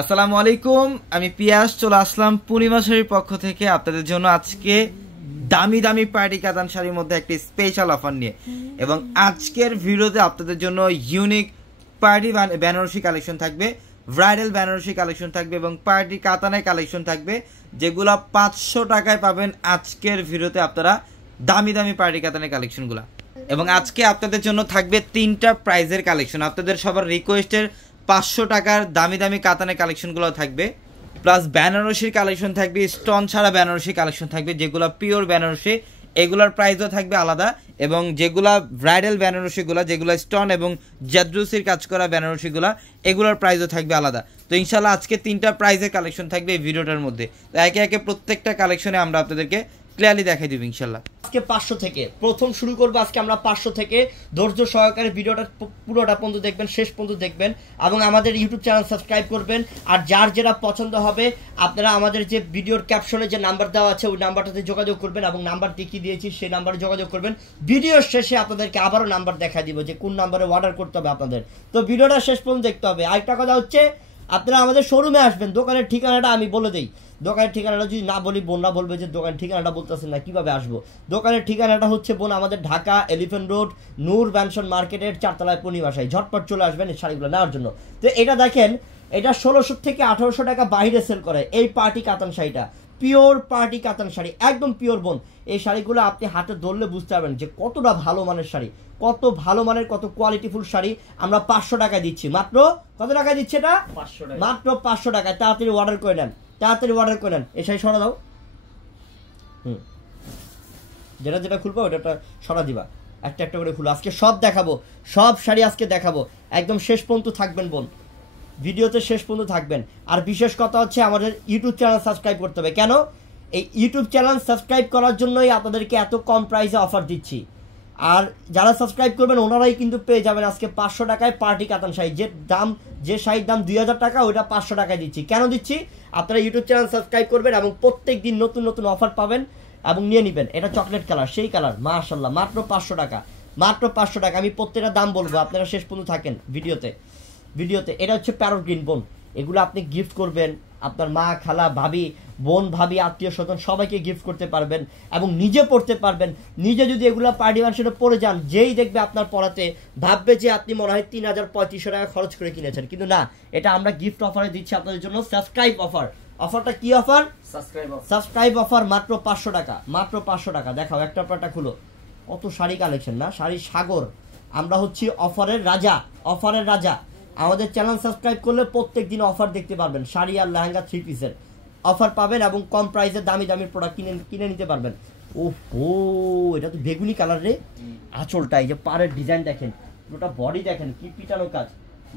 আসসালামু আলাইকুম, আমি পিয়াস চলে আসলাম পূর্ণিমা শাড়ির পক্ষ থেকে আপনাদের জন্য আজকে দামি দামি পার্টি কাতান শাড়ির মধ্যে একটি স্পেশাল অফার নিয়ে। এবং আজকের ভিডিওতে আপনাদের জন্য ইউনিক পার্টি বেনারসি কালেকশন থাকবে, ব্রাইডাল বেনারসি কালেকশন থাকবে এবং পার্টি কাতানের কালেকশন থাকবে, যেগুলো 500 টাকায় পাবেন আজকের ভিডিওতে আপনারা দামি দামি পার্টি কাতানের কালেকশনগুলো। এবং আজকে আপনাদের জন্য থাকবে 3টা প্রাইজের কালেকশন। আপনাদের সবার রিকোয়েস্টের 500 টাকার দামি দামি কাতানের কালেকশনগুলো থাকবে, প্লাস বেনারসির কালেকশন থাকবে, স্টোন ছাড়া বেনারসি কালেকশন থাকবে, যেগুলো পিওর বেনারসি এগুলোর প্রাইসও থাকবে আলাদা। এবং যেগুলা ব্রাইডাল বেনারসিগুলো, যেগুলো স্টোন এবং জাদ্রুসির কাজ করা বেনারসিগুলো, এগুলোর প্রাইসও থাকবে আলাদা। তো ইনশাল্লাহ আজকে 3টা প্রাইজের কালেকশন থাকবে এই ভিডিওটার মধ্যে। তো একে একে প্রত্যেকটা কালেকশনে আমরা আপনাদেরকে ক্লিয়ারলি দেখাই দিব ইনশাল্লাহ। আজকে 500 থেকে প্রথম শুরু করবো। আজকে আমরা 500 থেকে ধৈর্য সহকারে ভিডিওটা পুরোটা পর্যন্ত দেখবেন, শেষ পর্যন্ত দেখবেন এবং আমাদের ইউটিউব চ্যানেল সাবস্ক্রাইব করবেন। আর যার যেটা পছন্দ হবে আপনারা আমাদের যে ভিডিওর ক্যাপশনে যে নাম্বার দেওয়া আছে ওই নাম্বারটাতে যোগাযোগ করবেন এবং নাম্বার দেখিয়ে দিয়েছি সেই নাম্বারে যোগাযোগ করবেন। ভিডিওর শেষে আপনাদেরকে আবারও নাম্বার দেখা দিব যে কোন নাম্বারে অর্ডার করতে হবে আপনাদের। তো ভিডিওটা শেষ পর্যন্ত দেখতে হবে। আরেকটা কথা হচ্ছে, আপনারা আমাদের শোরুমে আসবেন। দোকানের ঠিকানাটা আমি বলে দিই। দোকানের ঠিকানাটা যদি না বলি বোনরা বলবে যে দোকানের ঠিকানাটা বলতেছেন না, কিভাবে আসবো। দোকানের ঠিকানাটা হচ্ছে বোন আমাদের ঢাকা এলিফ্যান্ট রোড নূর ম্যানশন মার্কেটের 4 তলায় পূর্ণিমা শাড়ি। ঝটপট চলে আসবেন এই শাড়িগুলো নেওয়ার জন্য। তো এটা দেখেন, এটা 1600 থেকে 1800 টাকা বাইরে সেল করে এই পার্টি কাতান শাড়িটা। পিওর পার্টি কাতান শাড়ি, একদম পিওর বোন। এই শাড়িগুলো আপনি হাতে ধরলে বুঝতে পারবেন যে কতটা ভালো মানের শাড়ি, কত ভালো মানের, কত কোয়ালিটিফুল শাড়ি। আমরা 500 টাকায় দিচ্ছি। মাত্র কত টাকায় দিচ্ছে এটা? 500 টাকা, মাত্র 500 টাকায়। তাড়াতাড়ি অর্ডার করে নেন, তাড়াতাড়ি অর্ডার করে নেন। এই শাড়ি সরা দাও, যেটা যেটা খুলবো ওটা সরা দিবা, একটা একটা করে খুলো। আজকে সব দেখাবো, সব শাড়ি আজকে দেখাবো। একদম শেষ পর্যন্ত থাকবেন বোন, ভিডিওতে শেষ পর্যন্ত থাকবেন। আর বিশেষ কথা হচ্ছে আমাদের ইউটিউব চ্যানেল সাবস্ক্রাইব করতে হবে। কেন? এই ইউটিউব চ্যানেল সাবস্ক্রাইব করার জন্যই আপনাদেরকে এত কম প্রাইসে অফার দিচ্ছি। আর যারা সাবস্ক্রাইব করবেন ওনারাই কিন্তু পেয়ে যাবেন আজকে 500 টাকায় পার্টি কাতান শাড়ি। যে শাড়ির দাম 2000 টাকা, ওইটা 500 টাকায় দিচ্ছি। কেন দিচ্ছি? আপনারা ইউটিউব চ্যানেল সাবস্ক্রাইব করবেন এবং প্রত্যেক দিন নতুন নতুন অফার পাবেন এবং নিয়ে নেবেন। এটা চকলেট কালার, সেই কালার, মাশাআল্লাহ। মাত্র 500 টাকা, মাত্র 500 টাকা। আমি প্রত্যেকটা দাম বলবো, আপনারা শেষ পর্যন্ত থাকেন ভিডিওতে। এটা হচ্ছে প্যারট গ্রিন বোন। এগুলো আপনি গিফট করবেন আপনার মা, খালা, ভাবি, বোন, ভাবি, আত্মীয় স্বজন সবাইকে গিফট করতে পারবেন এবং নিজে পড়তে পারবেন। নিজে যদি এগুলো পার্টি ফাংশনে পরে যান, যেই দেখবে আপনার পড়াতে ভাববে যে আপনি মনে হয় 3000-3500 টাকা খরচ করে কিনেছেন। কিন্তু না, এটা আমরা গিফট অফারে দিচ্ছি আপনাদের জন্য, সাবস্ক্রাইব অফার। অফারটা কি অফার? Subscribe offer. মাত্র 500 টাকা, মাত্র 500 টাকা। দেখাও, একটা পরটা খুলো। কত শাড়ি কালেকশন না, শাড়ির সাগর। আমরা হচ্ছি অফারের রাজা, অফারের রাজা। আমাদের চ্যানেল সাবস্ক্রাইব করলে প্রত্যেক দিন অফার দেখতে পারবেন। শাড়ি আর লেহেঙ্গা 3 পিসের অফার পাবেন এবং কম প্রাইসে দামি দামি প্রোডাক্ট কিনে নিতে পারবেন। ওহো, এটা তো বেগুনি কালার রে। আঁচলটা, এই যে পাড়ের ডিজাইন দেখেন, পুরোটা বডি দেখেন, কি পিটানো কাজ।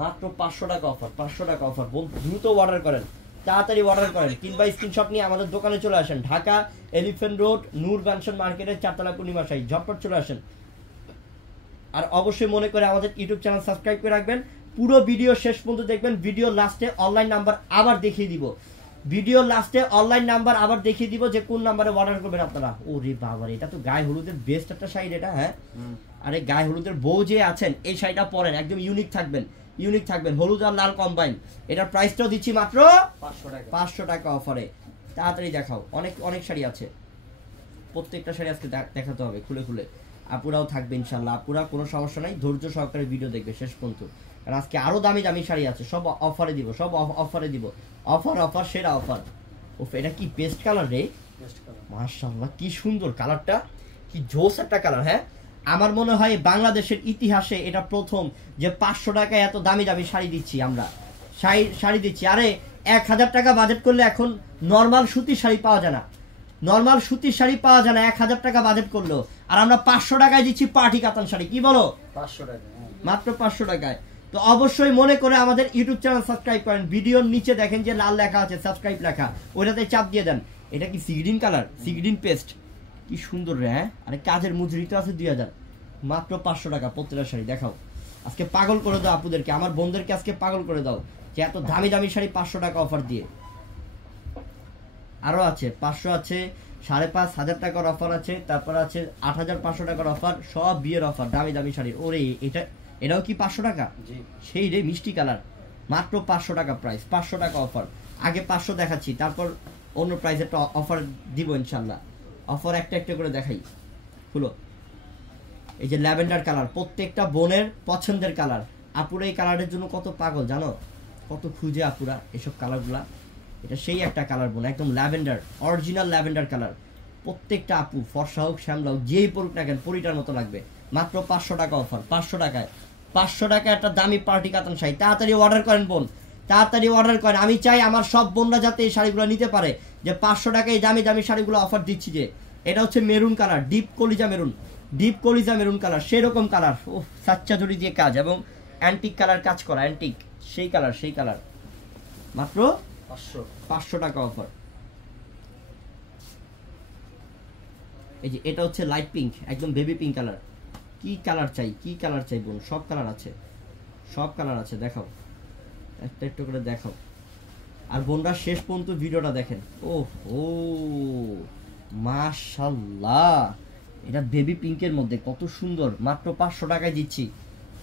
মাত্র 500 টাকা অফার, 500 টাকা অফার। দ্রুত অর্ডার করেন, তাড়াতাড়ি অর্ডার করেন। কিংবা স্ক্রিনশট নিয়ে আমাদের দোকানে চলে আসেন। ঢাকা এলিফ্যান্ট রোড নূর ম্যানশন মার্কেটের 4 তলা পূর্ণিমা শাড়ি। ঝটপট চলে আসেন। আর অবশ্যই মনে করে আমাদের ইউটিউব চ্যানেল সাবস্ক্রাইব করে রাখবেন। পুরো ভিডিও শেষ পর্যন্ত দেখবেন। ভিডিও লাস্টে অনলাইন নাম্বার আবার দেখিয়ে দিব, যে কোন নাম্বারে অর্ডার করবেন আপনারা। ওরে বাবা, এটা তো গায়ে হলুদের বেস্ট একটা শাড়ি এটা। হ্যাঁ, আরে গায়ে হলুদের বউ যে আছেন এই শাড়িটা পরেন, একদম ইউনিক থাকবেন, হলুদ আর লাল কম্বাইন। এটার প্রাইসটাও দিচ্ছি মাত্র 500 টাকা অফারে। তাড়াতাড়ি দেখাও, অনেক শাড়ি আছে। প্রত্যেকটা শাড়ি আজকে দেখাতে হবে খুলে খুলে। আপুরাও থাকবে ইনশাল্লাহ, আপুরা কোনো সমস্যা নাই, ধৈর্য সহকারে ভিডিও দেখবে শেষ পর্যন্ত। কারণ আজকে আরো দামি দামি শাড়ি আছে, সব অফারে দিব, অফার, সেরা অফার। ওফ, এটা কি পেস্ট কালার রে, মাশাআল্লাহ কি সুন্দর কালারটা, কি জোস একটা কালার। হ্যাঁ, আমার মনে হয় বাংলাদেশের ইতিহাসে এটা প্রথম যে 500 টাকায় এত দামি দামি শাড়ি দিচ্ছি আমরা। শাড়ি দিচ্ছি। আরে 1000 টাকা বাজেট করলে এখন নর্মাল সুতির শাড়ি পাওয়া যায় না, 1000 টাকা বাজেট করলো। আর আমরা 500 টাকায় দিচ্ছি পার্টি কাতান শাড়ি। কি বলো? 500 টাকা, মাত্র 500 টাকায়। তো অবশ্যই মনে করে আমাদের ইউটিউব চ্যানেল সাবস্ক্রাইব করেন। ভিডিওর নিচে দেখেন যে লাল লেখা আছে সাবস্ক্রাইব লেখা, ওইটাতে চাপ দিয়ে দেন। এটা কি সিগ্রিন কালার, সিগ্রিন পেস্ট, কি সুন্দর রে। হ্যাঁ, আরে কাজের মজুরিতে আছে 2000। মাত্র 500 টাকা প্রত্যেকটা শাড়ি। দেখাও, আজকে পাগল করে দাও আপুদেরকে, আমার বোনদেরকে আজকে পাগল করে দাও যে এত দামি দামি শাড়ি 500 টাকা অফার দিয়ে। আরো আছে 500 আছে, 5500 টাকার অফার আছে, তারপর আছে 8500 টাকার অফার, সব বিয়ের অফার, দামি দামি শাড়ি। ওরে এটাও কি 500 টাকা? সেই রে, মিষ্টি কালার, মাত্র 500 টাকা প্রাইস, 500 টাকা অফার। আগে 500 দেখাচ্ছি, তারপর অন্য প্রাইসের অফার দিব ইনশাল্লাহ। অফার একটা একটা করে দেখাই। হলো এই যে ল্যাভেন্ডার কালার, প্রত্যেকটা বোনের পছন্দের কালার। আপুরা এই কালারের জন্য কত পাগল জানো, কত খুঁজে আপুরা এসব কালারগুলা। এটা সেই একটা কালার বোন, একদম ল্যাভেন্ডার, অরিজিনাল ল্যাভেন্ডার কালার। প্রত্যেকটা আপু ফর্সা হোক শ্যামলা হোক যেই পড়ুক না কেন পরিটার মতো লাগবে। মাত্র 500 টাকা অফার, 500 টাকায়। 500 টাকা একটা দামি পার্টি কাতান শাড়ি। তাড়াতাড়ি অর্ডার করেন বোন, তাড়াতাড়ি অর্ডার করেন। আমি চাই আমার সব বোনরা যাতে এই শাড়িগুলো নিতে পারে, যে 500 টাকায় দামি দামি শাড়িগুলো অফার দিচ্ছি। যে এটা হচ্ছে মেরুন কালার, ডিপ কলিজা মেরুন, ডিপ কলিজা মেরুন কালার, সেরকম কালার। ও সাচ্চা জড়ি দিয়ে কাজ এবং অ্যান্টিক কালার কাজ করা, অ্যান্টিক সেই কালার, সেই কালার। মাত্র 500 টাকা অফার। এই যে এটা হচ্ছে লাইট পিঙ্ক, একদম বেবি পিঙ্ক কালার। কি কালার চাই, কি কালার চাই বোন, সব কালার আছে, সব কালার আছে। দেখাও, একটা একটু করে দেখাও। আর বোনরা শেষ পর্যন্ত ভিডিওটা দেখেন। ও ও মাশাআল্লাহ, এটা বেবি পিঙ্কের মধ্যে কত সুন্দর। মাত্র 500 টাকায় দিচ্ছি,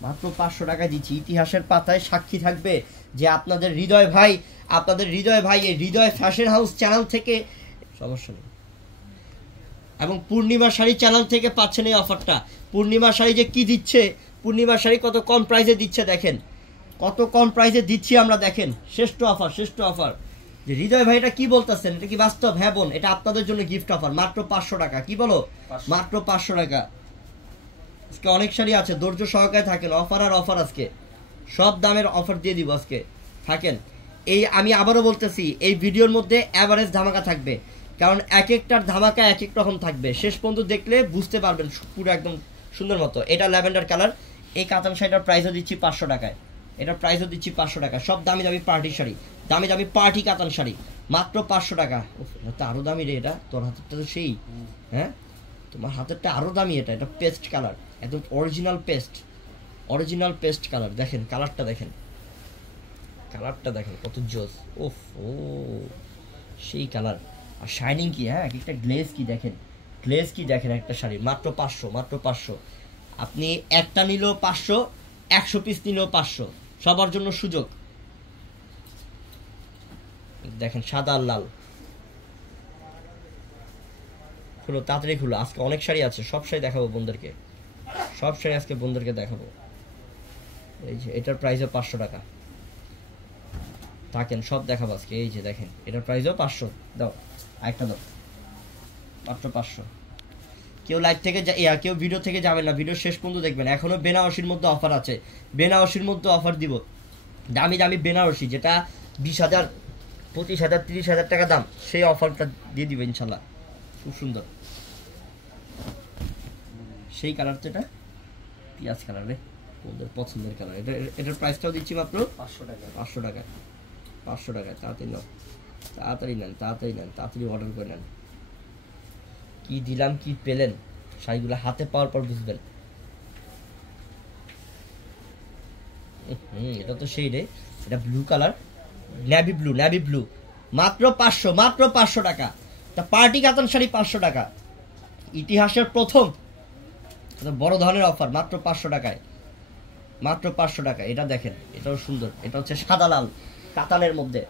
মাত্র 500 টাকায় দিচ্ছি। ইতিহাসের পাতায় সাক্ষী থাকবে যে আপনাদের হৃদয় ভাই, আপনাদের হৃদয় ভাই এই হৃদয় ফ্যাশন হাউস চ্যানেল থেকে, সমস্যা নেই, এবং পূর্ণিমা শাড়ি চ্যানেল থেকে পাচ্ছেন এই অফারটা। পূর্ণিমা শাড়ি যে কি দিচ্ছে, পূর্ণিমা শাড়ি কত কম প্রাইসে দিচ্ছে দেখেন, কত কম প্রাইসে দিচ্ছি আমরা দেখেন। শ্রেষ্ঠ অফার, শ্রেষ্ঠ অফার। যে হৃদয় ভাই এটা কি বলতেছেন, এটা কি বাস্তব? হ্যাঁ বোন, এটা আপনাদের জন্য গিফট অফার। মাত্র 500 টাকা। কি বলো? মাত্র 500 টাকা। আজকে অনেক শাড়ি আছে, ধৈর্য সহকারে থাকেন। অফার আর অফার, আজকে সব দামের অফার দিয়ে দিব আজকে, থাকেন। এই আমি আবারও বলতেছি, এই ভিডিওর মধ্যে অ্যাভারেজ ধামাকা থাকবে, কারণ এক একটার ধামাকা এক এক রকম থাকবে। শেষ পর্যন্ত দেখলে বুঝতে পারবেন পুরো একদম সুন্দর মতো। এটা ল্যাভেন্ডার কালার, এই কাতান শাড়িটার প্রাইসও দিচ্ছি 500 টাকায়। এটার প্রাইসও দিচ্ছি 500 টাকা। সব দামি দামি পার্টি শাড়ি, দামি দামি পার্টি কাতান শাড়ি, মাত্র 500 টাকা। এটা আরো দামি রে, এটা তোর হাতেরটা তো সেই, হ্যাঁ তোমার হাতেরটা আরো দামি। এটা এটা পেস্ট কালার, একদম original paste, original paste colour. দেখেন কালারটা, দেখেন কালারটা, দেখেন কত জোস। ওফ ও সেই কালার। আর শাইনিং কি, হ্যাঁ একটা গ্লেজ কি দেখেন, গ্লেজ কি দেখেন একটা শাড়ি। মাত্র 500, মাত্র 500। আপনি একটা নিলেও 500, 100 পিস নিলেও 500, সবার জন্য সুযোগ। দেখেন সাদা আর লাল। খুলো তাড়াতাড়ি খুলো, আজকে অনেক শাড়ি আছে, সব শাড়ি দেখাবো বন্ধুদেরকে, সব শাড়ি আজকে বন্ধুদেরকে দেখাবো। এই যে এটার প্রাইসও 500 টাকা। থাকেন সব দেখাবো আজকে। এই যে দেখেন এটার প্রাইসও 500। দাও আরেকটা দাও, মাত্র 500। কেউ লাইভ থেকে কেউ ভিডিও থেকে যাবেন না, ভিডিও শেষ পর্যন্ত দেখবেন। এখনো বেনারসির মধ্যে অফার আছে, বেনারসির মধ্যে অফার দিব। দামি দামি বেনারসি, যেটা 20,000, 25,000, 30,000 টাকা দাম, সেই অফারটা দিয়ে দিব ইনশাল্লাহ। খুব সুন্দর সেই কালারটা, এটা পিঁয়াজ কালার রে, ওদের পছন্দের কালার। এটার প্রাইসটাও দিচ্ছি মাত্র 500 টাকা। 500 টাকা, 500 টাকা। তাড়াতাড়ি নাও, তাড়াতাড়ি নেন, তাড়াতাড়ি নেন, তাড়াতাড়ি অর্ডার করে নেন। কি দিলাম, কি পেলেন, শাড়িগুলো হাতে পাওয়ার পর বুঝবেন। এটা তো সেই রে, এটা blue colour, navy blue, navy blue. মাত্র 500, মাত্র 500 টাকা। তা পার্টি কাতান শাড়ি 500 টাকা, ইতিহাসের প্রথম বড় ধরনের অফার। মাত্র 500 টাকায়, মাত্র 500 টাকা। এটা দেখেন, এটাও সুন্দর। এটা হচ্ছে সাদা লাল কাতানের মধ্যে,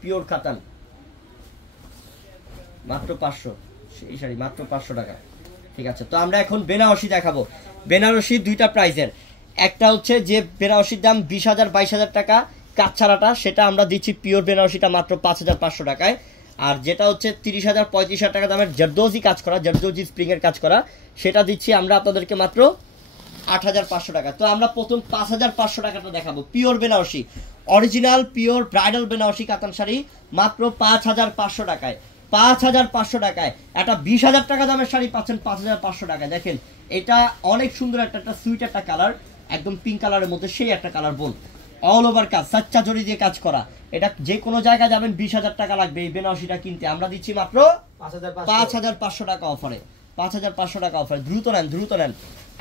পিওর কাতান। মাত্র 500 সেই শাড়ি, মাত্র 500 টাকা। ঠিক আছে, তো আমরা এখন বেনারসি দেখাবো। বেনারসি দুইটা প্রাইসের, একটা হচ্ছে যে বেনারসির দাম 20,000, 22,000 টাকা কাজ ছাড়াটা, সেটা আমরা দিচ্ছি পিওর বেনারসিটা মাত্র 5,500 টাকায়। আর যেটা হচ্ছে 30,000, 35,000 টাকা দামের জারদোজি কাজ করা, জারদোজি স্প্রিং এর কাজ করা, সেটা দিচ্ছি আমরা আপনাদেরকে মাত্র 8,500 টাকা। তো আমরা প্রথম 5,500 টাকাটা দেখাবো। Pure Banarasi, original pure bridal Banarasi katan sari মাত্র 5,500 টাকায়। 5,500 টাকায় একটা 20,000 টাকা দামের শাড়ি পাচ্ছেন 5,500 টাকায়। দেখেন এটা অনেক সুন্দর একটা সুইট একটা কালার, একদম পিঙ্ক কালারের মধ্যে সেই একটা কালার বোন। অল ওভার কাজ, সাচ্চা জড়ি দিয়ে কাজ করা। এটা যে কোনো জায়গায় যাবেন 20,000 টাকা লাগবে এই বেনারসিটা কিনতে। আমরা দিচ্ছি মাত্র 5,500 টাকা অফারে, 5,500 টাকা অফারে। দ্রুত নেন, দ্রুত নেন।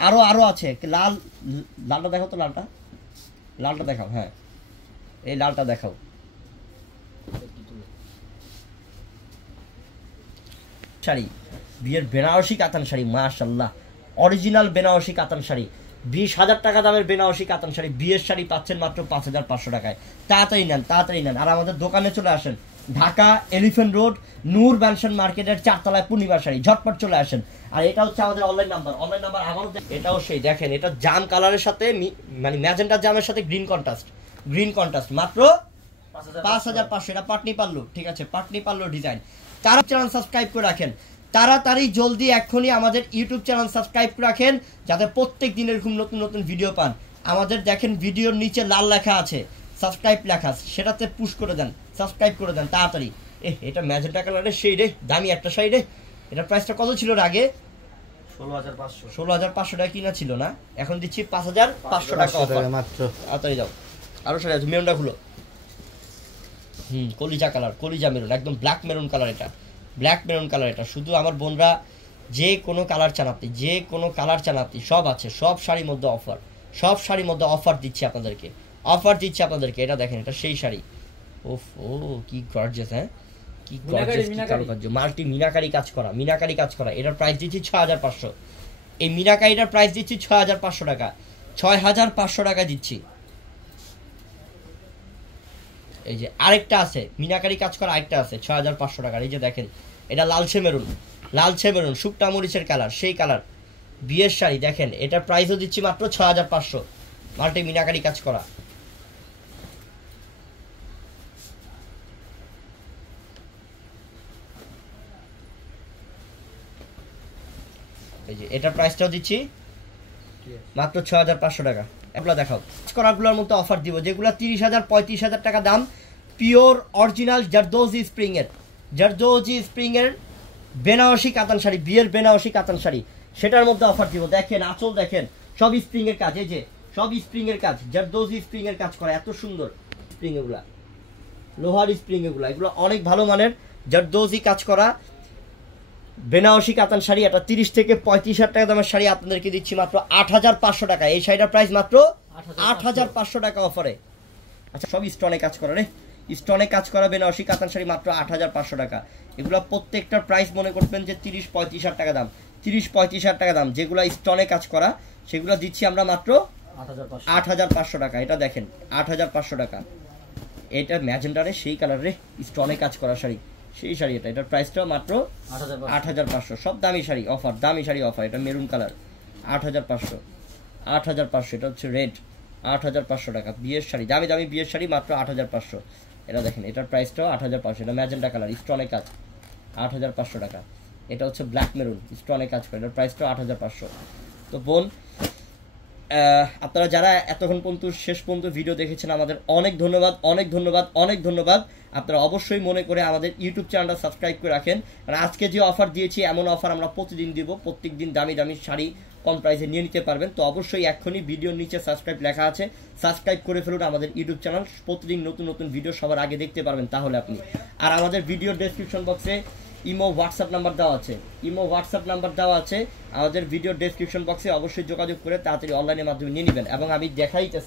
আরো আছে। লাল, লালটা দেখাও তো, লালটা, লালটা দেখাও। হ্যাঁ এই লালটা দেখাও। শাড়ি বিয়ের বেনারসি কাতান শাড়ি, মাশাআল্লাহ, অরিজিনাল বেনারসি কাতান শাড়ি 20,000 টাকা দামের বেনারসি কাতান শাড়ি, বিয়ের শাড়ি পাচ্ছেন মাত্র 5,500 টাকায়। তাড়াতাড়ি নেন, তাড়াতাড়ি নেন। আর আমাদের দোকানে চলে আসেন, ঢাকা এলিফ্যান্ট রোড নূর ম্যানশন মার্কেটের 4 তলায় পূর্ণিমা শাড়ি, ঝটপট চলে আসেন। আর এটা হচ্ছে আমাদের অনলাইন নাম্বার আবারও এটাও সেই দেখেন, এটা জাম কালারের সাথে মানে ম্যাজেন্টা জামের সাথে গ্রিন কন্ট্রাস্ট মাত্র 5,500। এটা পাটনি পাল্লু, ঠিক আছে, পাটনি পাল্লু ডিজাইন। তারা চ্যানেল সাবস্ক্রাইব করে রাখেন, তাড়াতাড়ি জলদি এখনই আমাদের ইউটিউব চ্যানেল সাবস্ক্রাইব করে রাখেন, যাতে প্রত্যেক দিনের খুব নতুন নতুন ভিডিও পান। আমাদের দেখেন ভিডিওর নিচে লাল লেখা আছে সাবস্ক্রাইব লেখা, সেটাতে পুশ করে দেন, সাবস্ক্রাইব করে দেন তাড়াতাড়ি। এটা ম্যাজেন্টা কালারের সেই রে, দামি একটা শাড়ি রে। এটার প্রাইসটা কত ছিল আগে? 16,500 টাকা কিনা ছিল না, এখন দিচ্ছি 5,500 টাকা মাত্র। তাড়াতাড়ি যাও, আরো শাড়ি আছে। মেরুনটা খুলো। কলিজা কালার, কলিজা মেরুন, একদম ব্ল্যাক মেরুন কালার। এটা ব্ল্যাক মেরুন কালার। এটা শুধু আমার বোনরা যে কোনো কালার চান আপনি, যে কোনো কালার চান আপনি, সব আছে। সব শাড়ির মধ্যে অফার, সব শাড়ির মধ্যে অফার দিচ্ছি আপনাদেরকে, অফার দিচ্ছি আপনাদেরকে। এটা দেখেন, এটা সেই শাড়ি। ওফ ও কি গর্জিয়াস, হ্যাঁ কি গর্জিয়াস, কি কারুকার্য, মাল্টি মিনাকারি কাজ করা, মিনাকারি কাজ করা। এটার প্রাইস দিচ্ছি 6,500। এই মিনাকারিটার প্রাইস দিচ্ছি 6,500 টাকা, 6,500 টাকা দিচ্ছি। এই যে আরেকটা আছে মিনাকারি কাজ করা, আরেকটা আছে 6,500 টাকার। এই যে দেখেন, এটা লালচে মেরুন, লালচে মেরুন, শুকটা মরিচের কালার, সেই কালার, বিয়ের শাড়ি। দেখেন এটার প্রাইসও দিচ্ছি মাত্র 6,500, মাল্টি মিনাকারি কাজ করা। এই যে এটার প্রাইসটাও দিচ্ছি মাত্র 6,500 টাকা। এগুলো দেখাও, করাগুলোর মধ্যে অফার দিব, যেগুলো 30,000 35,000 টাকা দাম। পিওর অরিজিনাল জারদোজি স্প্রিং এর বেনারসি কাতান শাড়ি, বিয়ের বেনারসি কাতান শাড়ি, সেটার মধ্যে অফার দিব। দেখেন আঁচল দেখেন, সব স্প্রিং এর কাজ। এই যে সব স্প্রিং এর কাজ, জারদোজি স্প্রিং এর কাজ করা, এত সুন্দর স্প্রিং এগুলা, লোহার স্প্রিং এগুলো অনেক ভালো মানের জারদোজি কাজ করা বেনারসি কাতান শাড়ি। এটা 30 থেকে 35,000 টাকা দামের শাড়ি আপনাদেরকে দিচ্ছি মাত্র 8,500 টাকা। এই শাড়িটার প্রাইস মাত্র 8,500 টাকা অফারে। আচ্ছা, সব স্টোনে কাজ করা রে, স্টোনে কাজ করা বেনারসি কাতান শাড়ি মাত্র 8,500 টাকা। এগুলো প্রত্যেকটার প্রাইস মনে করবেন যে 30-35,000 টাকা দাম, 30-35,000 টাকা দাম। যেগুলো স্টোনে কাজ করা সেগুলো দিচ্ছি আমরা মাত্র 8,500 টাকা। এটা দেখেন 8,500 টাকা। এটা ম্যাজেন্টারে সেই কালারে স্টোনে কাজ করা শাড়ি, সেই শাড়ি। এটার প্রাইসটা মাত্র 8,500। সব দামি শাড়ি অফার, দামি শাড়ি অফার। এটা মেরুন কালার 8,500। এটা হচ্ছে রেড 8,500 টাকা। বিয়ের শাড়ি, দামি দামি বিয়ের শাড়ি মাত্র 8,500। এটা দেখেন, এটার প্রাইসটাও 8,500। এটা ম্যাজেন্টা কালার স্টোনে কাজ 8,500 টাকা। এটা হচ্ছে ব্ল্যাক মেরুন স্টোনে কাজ করে, এটার প্রাইসটাও 8,500। তো বোন, আপনারা যারা এতক্ষণ পর্যন্ত শেষ পর্যন্ত ভিডিও দেখেছেন, আমাদের অনেক ধন্যবাদ, অনেক ধন্যবাদ, অনেক ধন্যবাদ। আপনারা অবশ্যই মনে করে আমাদের ইউটিউব চ্যানেলটা সাবস্ক্রাইব করে রাখেন। আর আজকে যে অফার দিয়েছি, এমন অফার আমরা প্রতিদিন দিব। প্রত্যেক দিন দামি দামি শাড়ি কম প্রাইসে নিয়ে নিতে পারবেন। তো অবশ্যই এক্ষুনি ভিডিওর নিচে সাবস্ক্রাইব লেখা আছে, সাবস্ক্রাইব করে ফেলুন আমাদের ইউটিউব চ্যানেল। প্রতিদিন নতুন নতুন ভিডিও সবার আগে দেখতে পারবেন তাহলে আপনি। আর আমাদের ভিডিওর ডেসক্রিপশন বক্সে ইমো হোয়াটসঅ্যাপ নাম্বার দেওয়া আছে, আমাদের ভিডিও ডেসক্রিপশন বক্সে অবশ্যই যোগাযোগ করে তাড়াতাড়ি অনলাইনের মাধ্যমে নিয়ে নেবেন। এবং আমি দেখাইতেছি